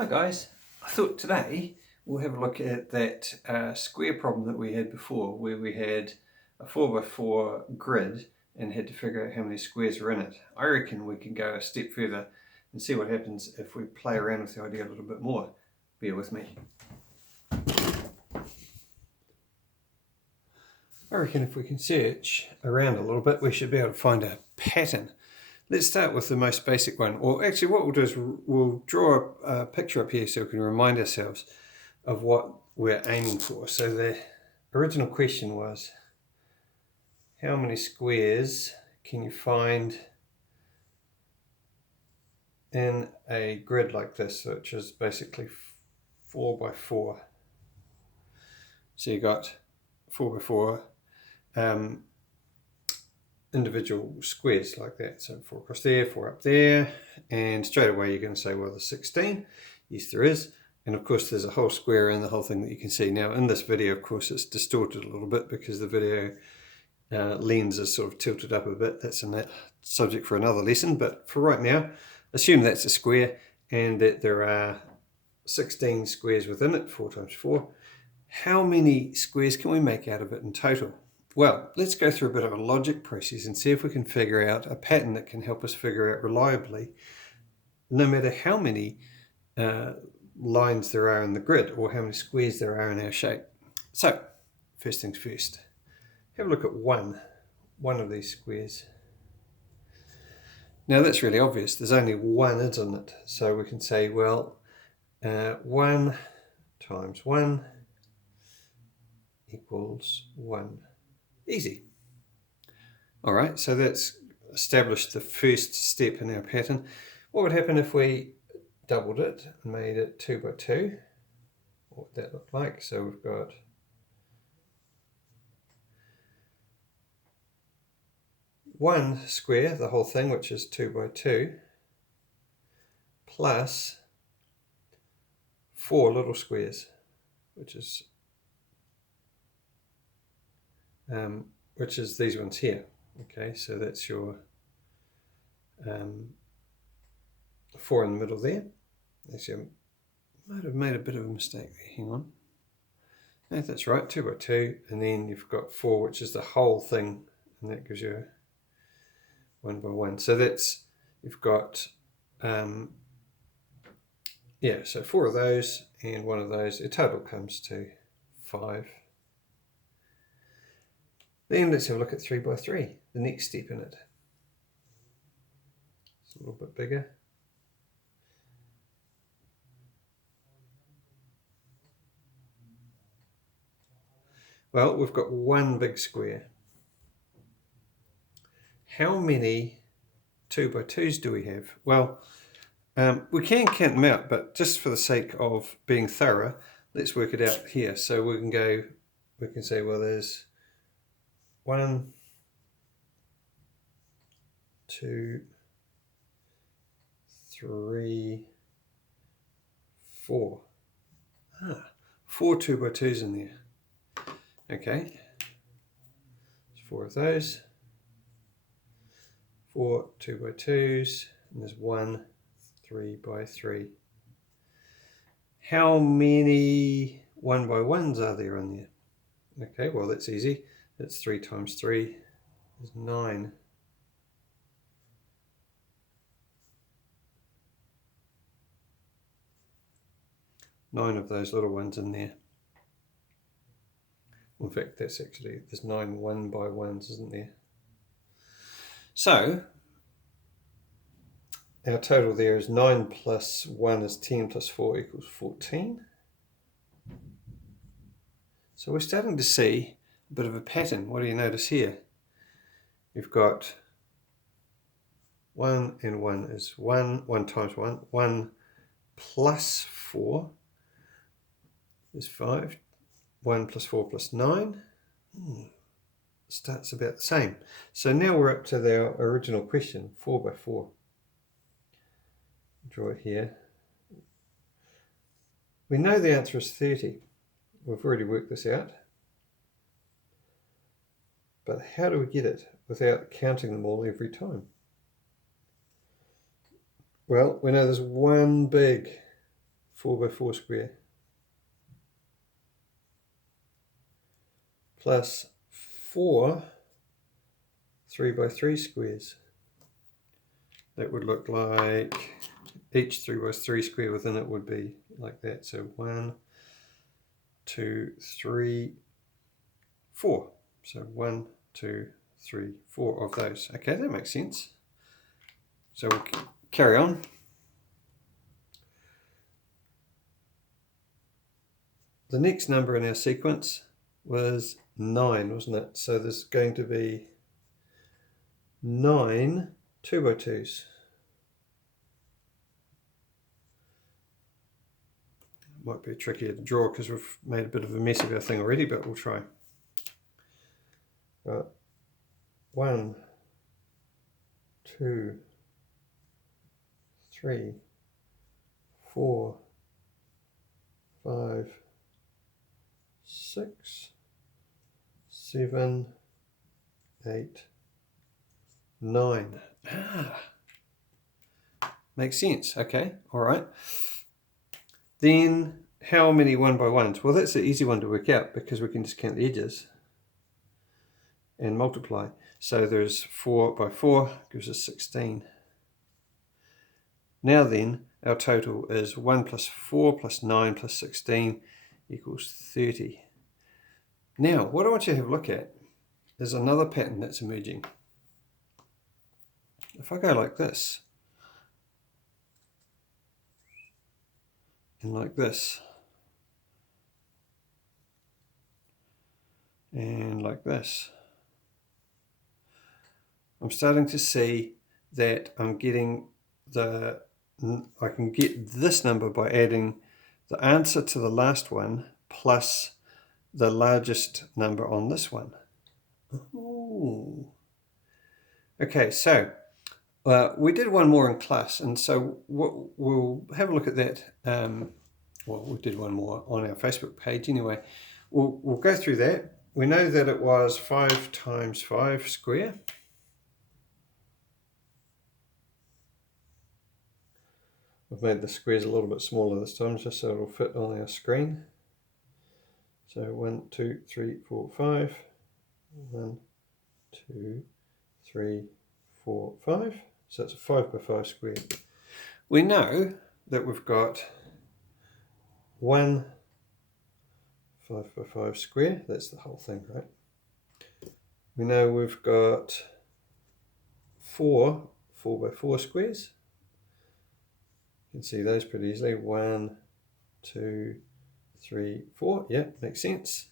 Hi guys, I thought today we'll have a look at that square problem that we had before, where we had a 4x4 grid and had to figure out how many squares are in it. I reckon we can go a step further and see what happens if we play around with the idea a little bit more. Bear with me. I reckon if we can search around a little bit, we should be able to find a pattern. Let's start with the most basic one. Or actually what we'll do is we'll draw a picture up here so we can remind ourselves of what we're aiming for. So the original question was, how many squares can you find in a grid like this, which is basically 4x4. So you got 4x4 individual squares like that. So 4 across there, 4 up there, and straight away you're going to say, well, there's 16. Yes, there is. And of course there's a whole square in the whole thing that you can see. Now in this video, of course, it's distorted a little bit because the video lens is sort of tilted up a bit. That's a subject for another lesson, but for right now, assume that's a square and that there are 16 squares within it, 4 times 4. How many squares can we make out of it in total? Well, let's go through a bit of a logic process and see if we can figure out a pattern that can help us figure out reliably, no matter how many lines there are in the grid or how many squares there are in our shape. So, first things first, have a look at one of these squares. Now that's really obvious, there's only one edge on it, so we can say, well, 1 times 1 equals 1. Easy. Alright, so that's established the first step in our pattern. What would happen if we doubled it and made it 2 by 2? What would that look like? So we've got one square, the whole thing, which is 2 by 2, plus 4 little squares, which is these ones here. Okay, so that's your 4 in the middle there. Actually, I might have made a bit of a mistake there. Hang on. No, that's right, 2 by 2, and then you've got 4, which is the whole thing, and that gives you 1 by 1. So that's, you've got, yeah, so 4 of those and 1 of those. The total comes to 5. Then let's have a look at 3 by 3, the next step in it. It's a little bit bigger. Well, we've got one big square. How many 2 by 2s do we have? Well, we can count them out, but just for the sake of being thorough, let's work it out here. So we can say, well, there's 1, 2, 3, 4. 4 2 by 2s in there. Okay, there's 4 of those. 4 2 by 2s, and there's 1 3 by 3. How many 1 by 1s are there on there? Okay, well that's easy. That's 3 times 3 is 9. Nine of those little ones in there. In fact, that's actually, there's 9 1 by 1s, isn't there? So, our total there is 9 plus 1 is 10 plus 4 equals 14. So we're starting to see a bit of a pattern. What do you notice here? You've got 1 and 1 is 1, 1 times 1, 1 plus 4 is 5, 1 plus 4 plus 9. Starts about the same. So now we're up to our original question, 4 by 4. Draw it here. We know the answer is 30. We've already worked this out. But how do we get it without counting them all every time? Well, we know there's one big 4x4 square plus 4 3x3 squares. That would look like each 3x3 square within it would be like that. So 1, 2, 3, 4. So 1, 2, 3, 4 of those. Okay, that makes sense. So we'll carry on. The next number in our sequence was 9, wasn't it? So there's going to be 9 2x2s. Might be trickier to draw because we've made a bit of a mess of our thing already, but we'll try. Right. 1, 2, 3, 4, 5, 6, 7, 8, 9. Makes sense. Okay, all right. Then how many 1x1s? Well, that's an easy one to work out because we can just count the edges and multiply. So there's 4x4 gives us 16. Now then, our total is 1 plus 4 plus 9 plus 16 equals 30. Now, what I want you to have a look at is another pattern that's emerging. If I go like this, and like this, and like this, I'm starting to see that I'm getting I can get this number by adding the answer to the last one plus the largest number on this one. Ooh. Okay, so we did one more in class, and so we'll have a look at that. Well, we did one more on our Facebook page anyway. We'll go through that. We know that it was 5 times 5 square. I've made the squares a little bit smaller this time just so it'll fit on our screen. So 1, 2, 3, 4, 5. 1, 2, 3, 4, 5. So it's a 5x5 square. We know that we've got 1 5x5 square. That's the whole thing, right? We know we've got 4 4x4 squares. You can see those pretty easily. 1, 2, 3, 4. Yeah, makes sense.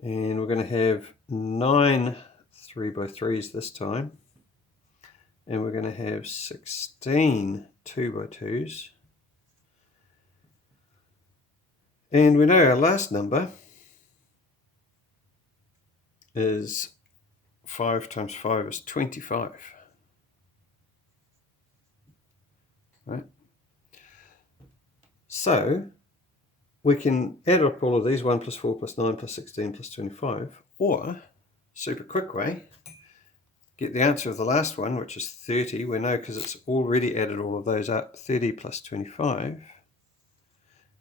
And we're going to have 9 3x3s this time. And we're going to have 16 2x2s. And we know our last number is 5 times 5 is 25. Right? So we can add up all of these, 1 plus 4 plus 9 plus 16 plus 25, or, super quick way, get the answer of the last one, which is 30. We know because it's already added all of those up, 30 plus 25.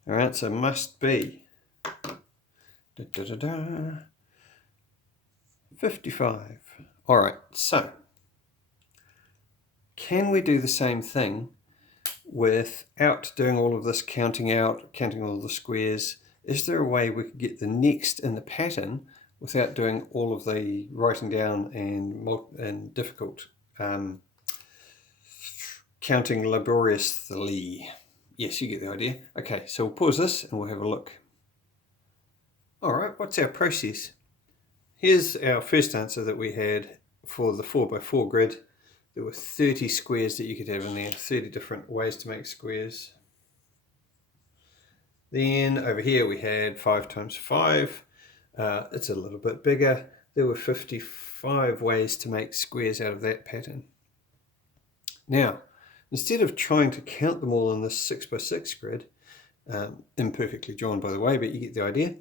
Our answer must be 55. All right, so can we do the same thing without doing all of this counting all of the squares? Is there a way we could get the next in the pattern without doing all of the writing down and difficult counting laboriously? Yes, you get the idea. Okay, so we'll pause this and we'll have a look. All right, what's our process? Here's our first answer that we had for the 4x4 grid. There were 30 squares that you could have in there, 30 different ways to make squares. Then over here we had 5 times 5. It's a little bit bigger. There were 55 ways to make squares out of that pattern. Now, instead of trying to count them all in this 6x6 grid, imperfectly drawn by the way, but you get the idea,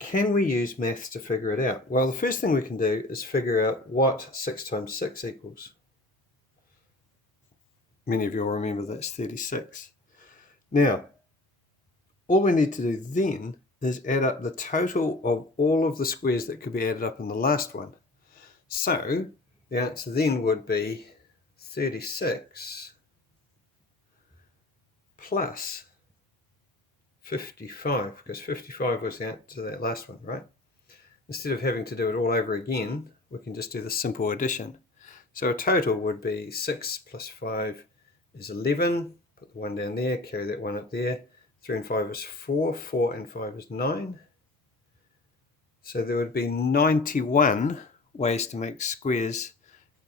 can we use maths to figure it out? Well, the first thing we can do is figure out what 6 times 6 equals. Many of you will remember that's 36. Now, all we need to do then is add up the total of all of the squares that could be added up in the last one. So the answer then would be 36 plus 55, because 55 was the answer to that last one, right? Instead of having to do it all over again, we can just do the simple addition. So a total would be 6 plus 5 is 11. Put the 1 down there, carry that 1 up there. 3 and 5 is 4, 4 and 5 is 9. So there would be 91 ways to make squares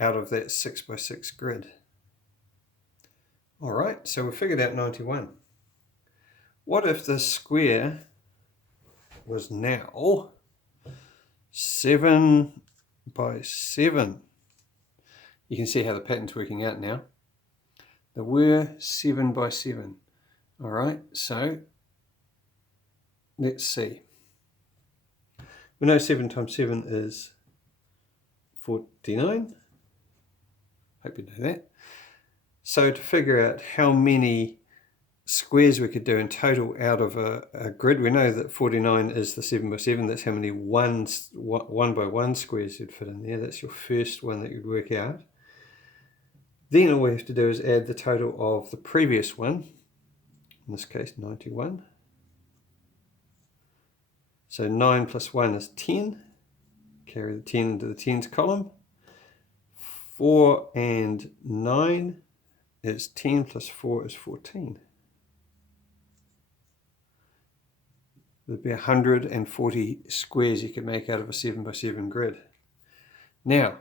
out of that 6 by 6 grid. All right, so we figured out 91. What if the square was now 7 by 7? You can see how the pattern's working out now. There were 7 by 7. All right, so let's see. We know 7 times 7 is 49. Hope you know that. So to figure out how many squares we could do in total out of a grid, we know that 49 is the 7 by 7. That's how many 1 by 1 squares you'd fit in there. That's your first one that you'd work out. Then all we have to do is add the total of the previous one, in this case 91. So 9 plus 1 is 10. Carry the 10 into the tens column. 4 and 9 is 10 plus 4 is 14. There'd be 140 squares you could make out of a 7 by 7 grid. Now,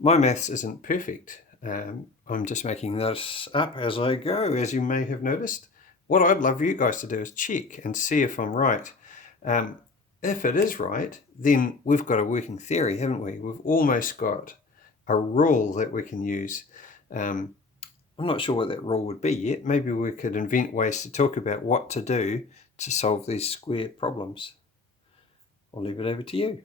my maths isn't perfect. I'm just making this up as I go, as you may have noticed. What I'd love you guys to do is check and see if I'm right. If it is right, then we've got a working theory, haven't we? We've almost got a rule that we can use. I'm not sure what that rule would be yet. Maybe we could invent ways to talk about what to do to solve these square problems. I'll leave it over to you.